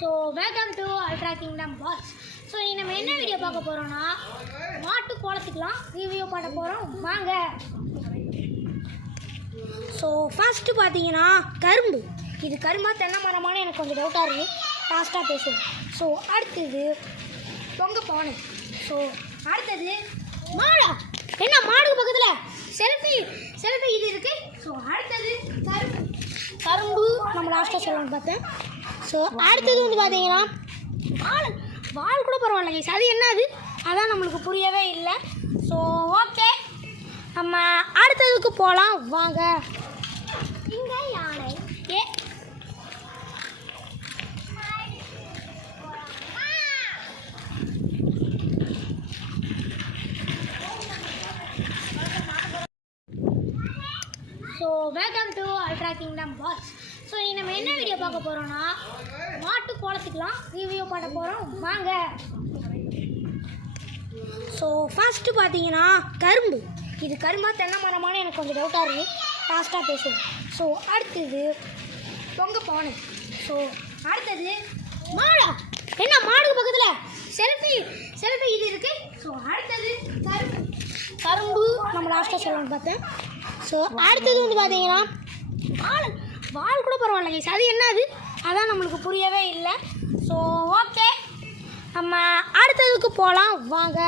So welcome to ultra kingdom box. So நம்ம என்ன video பார்க்க போகிறோன்னா மாட்டு கோலத்துக்கெலாம் ரிவ்யூ பண்ண போகிறோம் வாங்க. ஸோ ஃபஸ்ட்டு பார்த்தீங்கன்னா கரும்பு. இது கரும்பா தென்னை மரமான எனக்கு கொஞ்சம் டவுட்டாக இருக்குது, லாஸ்ட்டாக பேசுவோம். ஸோ அடுத்தது பொங்க பானை. ஸோ அடுத்தது மாடா, என்ன மாடுக்கு பக்கத்தில் செல்ஃபி இது இருக்குது. ஸோ அடுத்தது கரும்பு நம்ம லாஸ்ட்டாக சொல்லலாம்னு பார்த்தேன். ஸோ அடுத்தது வந்து பார்த்தீங்கன்னா வால் கூட பரவாயில்ல கைஸ், அது என்னது அதான் நம்மளுக்கு புரியவே இல்லை. ஸோ ஓகே, நம்ம அடுத்ததுக்கு போகலாம் வாங்க. இங்கே யானை so welcome to ultra kingdom box. So நம்ம என்ன வீடியோ பார்க்க போகிறோன்னா மாட்டு கோலத்துக்கெலாம் ரிவ்யூ பண்ண போகிறோம் வாங்க. ஸோ ஃபஸ்ட்டு பார்த்தீங்கன்னா கரும்பு. இது கரும்பா தென்னை மரமான எனக்கு கொஞ்சம் டவுட்டாக இருக்குது, லாஸ்ட்டாக பேசுவோம். ஸோ அடுத்தது பொங்க பானை. ஸோ அடுத்தது மாடா, என்ன மாடுக்கு பக்கத்தில் செல்ஃபி இது இருக்குது. ஸோ அடுத்தது கரும்பு நம்ம லாஸ்ட்டாக சொல்லலாம்னு பார்த்தேன். ஸோ அடுத்தது வந்து பார்த்தீங்கன்னா வால் கூட பரவாயில்ல கைஸ், அது என்னது அதான் நம்மளுக்கு புரியவே இல்லை. ஸோ ஓகே, நம்ம அடுத்ததுக்கு போகலாம் வாங்க.